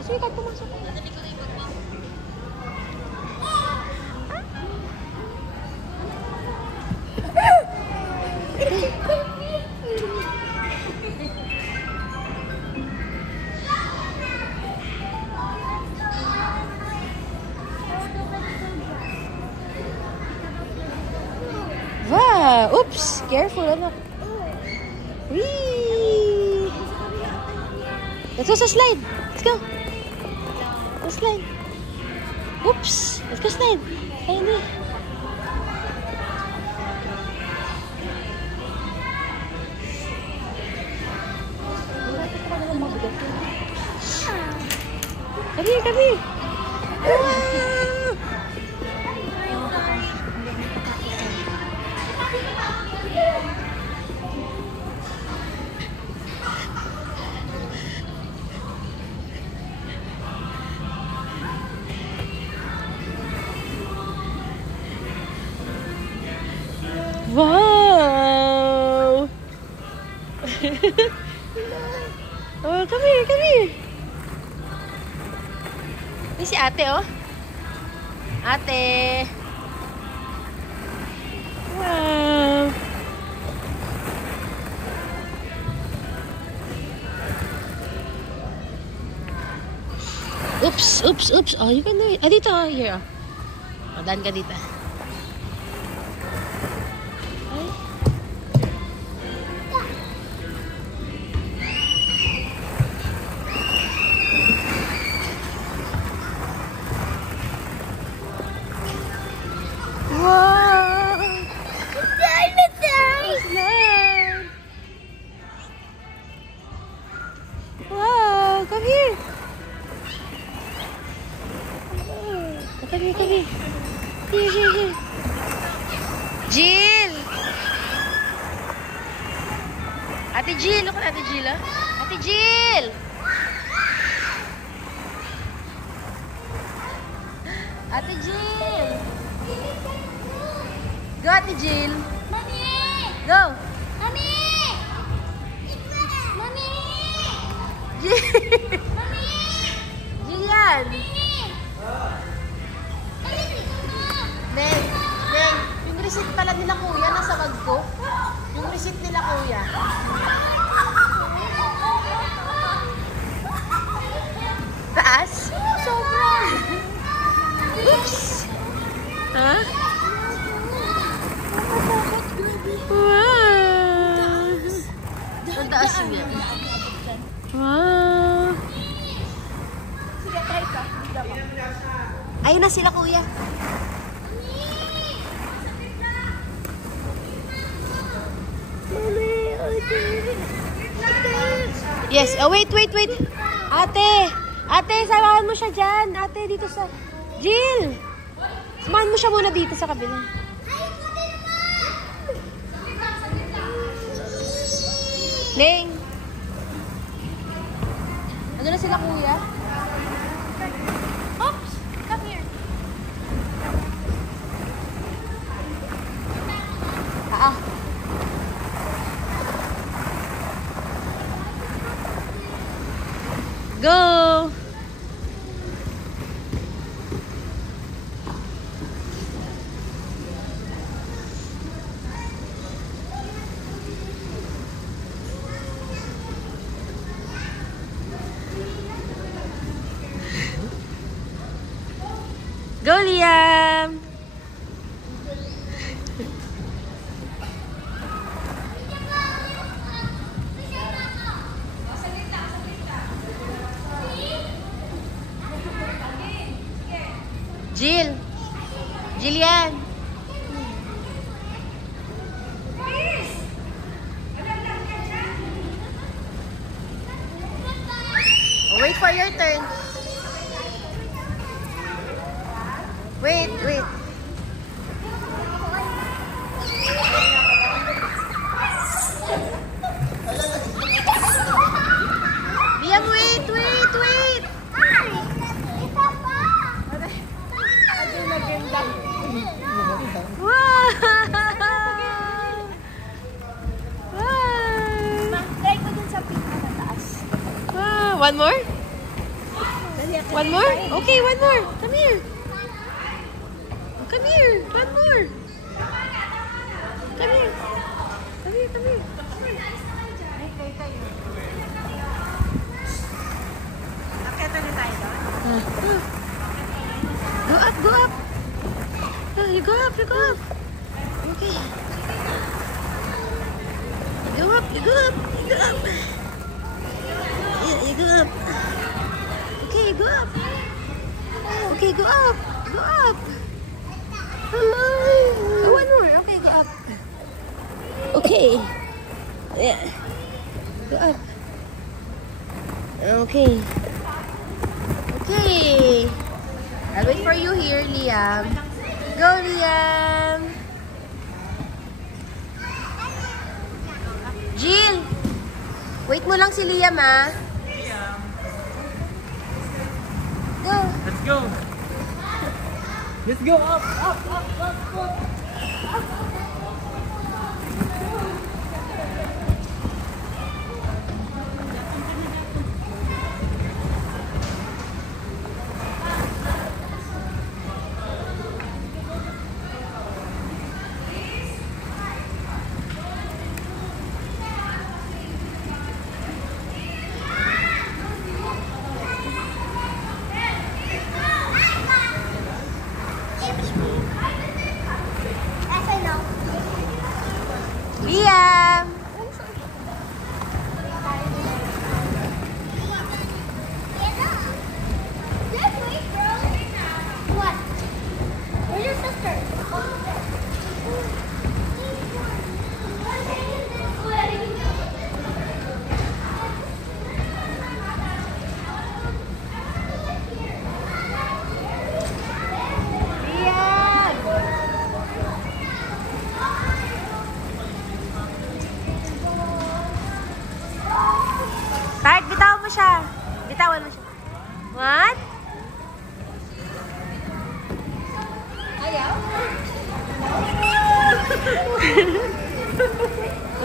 Sige, kahit pumasok ko. Wow! Oops! Careful, anak. Whee! Let's go sa slide. Let's go. Let's slide. Oops! Let's go slide. Ayun na. Come here. Wow! Oh, come here. Ini si ate, oh. Ate. Wow. Oops. Oh, you can do it. Ah, dito, here, oh. Oh, daan ka dito. Come here. Here. Jill! Ate Jill, look at Ate Jill, ah. Ate Jill! Ate Jill! Go, Ate Jill! Mami! Go! Mami! Mami! Jill! Mami! Jillian! Neng, yung receipt pala nila kuya nasa bag ko. Yung receipt nila kuya. Taas? Sobra! Oops! Ha? Wow! Ang taas niya. Wow! Sige, try ka. Ayun na sila kuya. Yes. Oh, wait. Ate, samahan mo siya dyan. Ate, dito sa... Jill! Samahan mo siya muna dito sa kabila. Ning! Ano na sila, kuya? Oops! Come here. Go! Go, Liam! Jill! Jillian! Wait for your turn. Wait. Liam, wait. Try ko dun sa pinaka taas. One more? One more? Okay, one more. Come here. Come here. One more. Come here. Come here, come here. Nakita na tayo doon? Go up, go up. You go up, you go up. Okay. You go up, you go up, you go up. Yeah, you go up. Okay, go up. Okay, go up. Go up. One more. Okay, go up. Okay. Yeah. Go up. Okay. Okay. I'll wait for you here, Liam. Go, Liam. Jill. Wait mo lang si Liam, ah. Go. Let's go. Let's go up, up, up, up, up. Liam. What? Where's your sister? Tart, bitawan mo siya. Bitawan mo siya. One. Ayaw?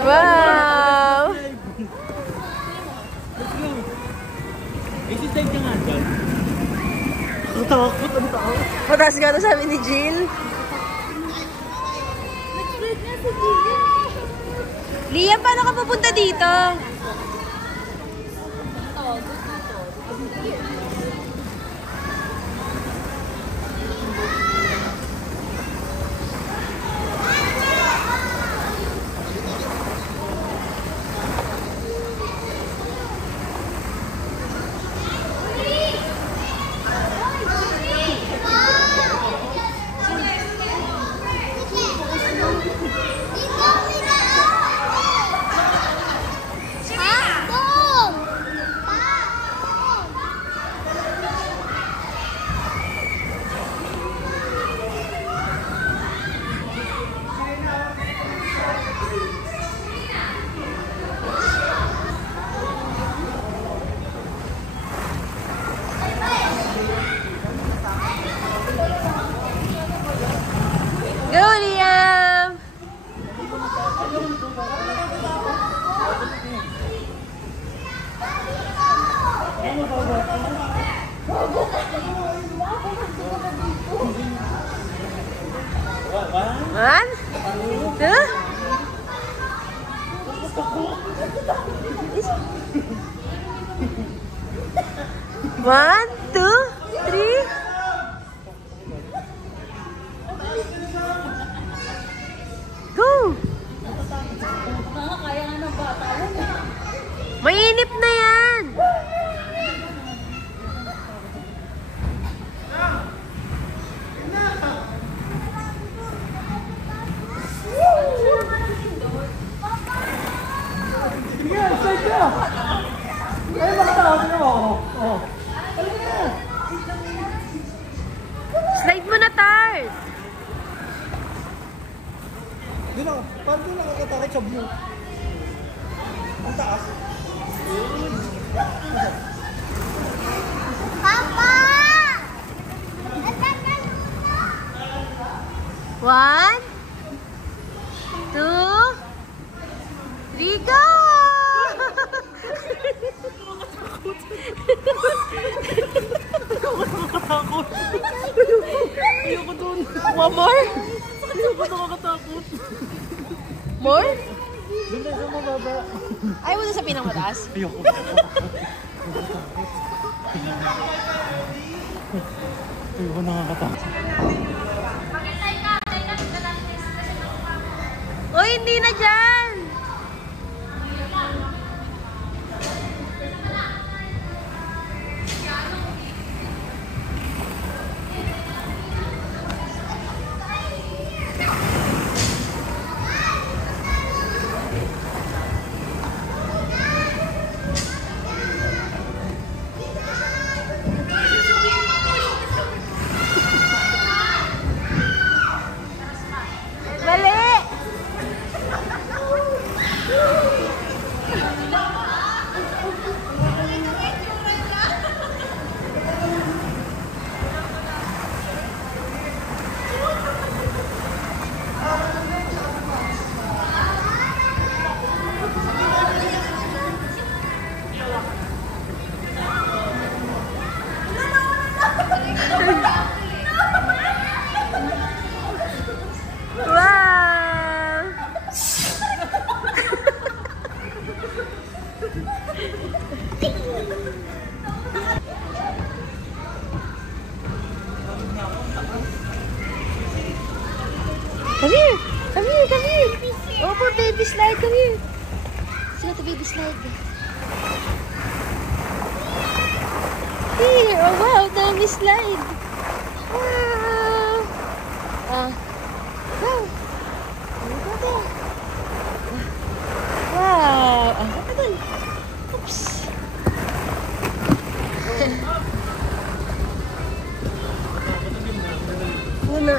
Wow. Let's go. Exercise ka nga dyan. Ang takot, ang takot. Mataas ka na sabi ni Jill. Liam, paano ka pupunta dito? Go, Liam! One, two. One, two, three. Go! Mainip na yan! Sige, slide ka. Ay, makataas na mo. Oh. Slide mo na, Tart! Di lang, parang di nakakatakot sa blue. Ang taas. Papa! One, two, three, go! One more? Ano ba nakakatakot? More? Doon tayo sa mababa. Ayaw mo na sa pinakmataas? Ayoko. Ayoko nakakatakot. Uy, hindi na dyan! Mali! Wow! Come here! Come here! Come here! Over baby slide! Come here! See the baby slide. Here! Oh wow! Dami slide! Wow! Go! Go there! Wow! Go dun! Oops! Wala.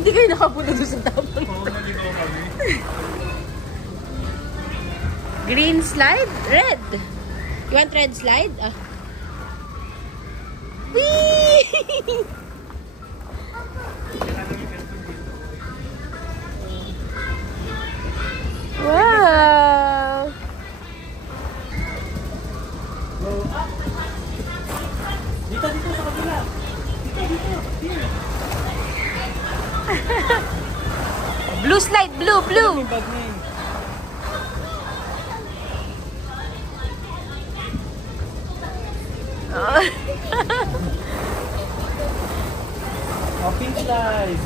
Hindi kayo nakapunod doon sa tapon. Oo, naligaw kami. Green slide? Red? You want red slide? Whee! Wow! Dito sa kabila. Dito. Here. Blue slide! Blue! May bag na eh. Oh, pink slide.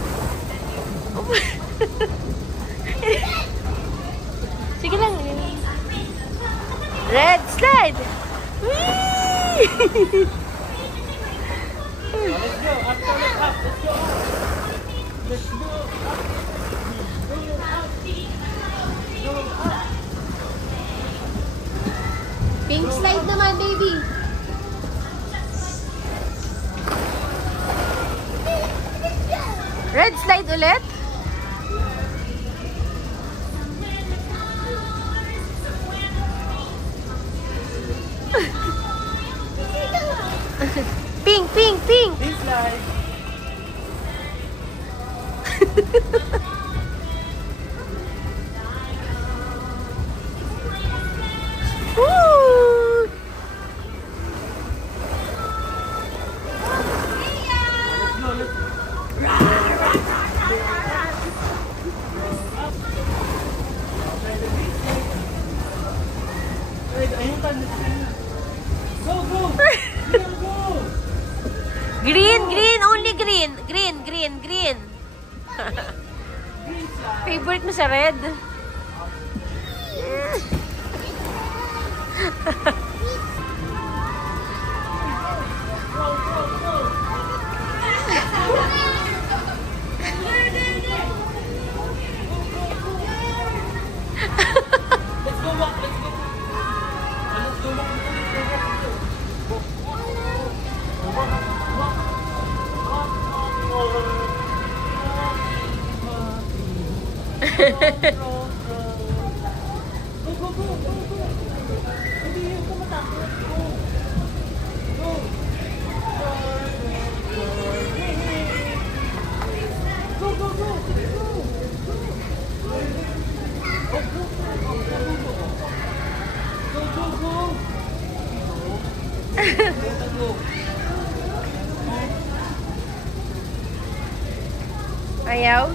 Sige lang. Red slide! Whee! Let's go. Up. Let's go up. Let's go up. Go up. Pink slide naman, baby. Red slide ulit? Pink! Pink slide. Woo! Green! Only green! Green! Favorite mo sa red? go. Ayaw?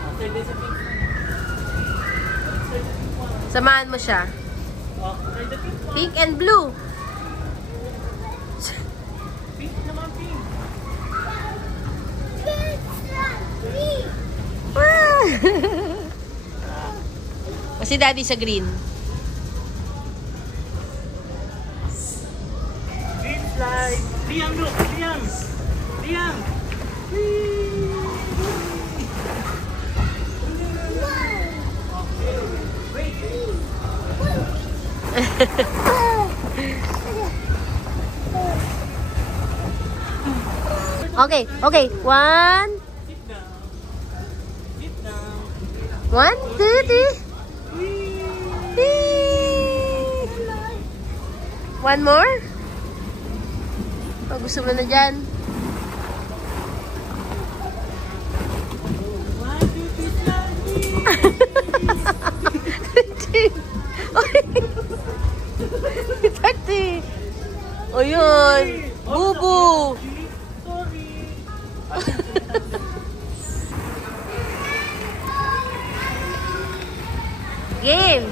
After this, I think. Samahan mo siya. Oh, try the pink one. Pink and blue. Pink naman, pink. O si Daddy sa green. Green slide. Liam, look. Liam. Liam. Okay, okay. 1, Sit down. Sit down. 1, 2, 3. One more? Oh, gusto mo na dyan? 1, 2, 3, 30. O yun. Bubu. Sorry. Game.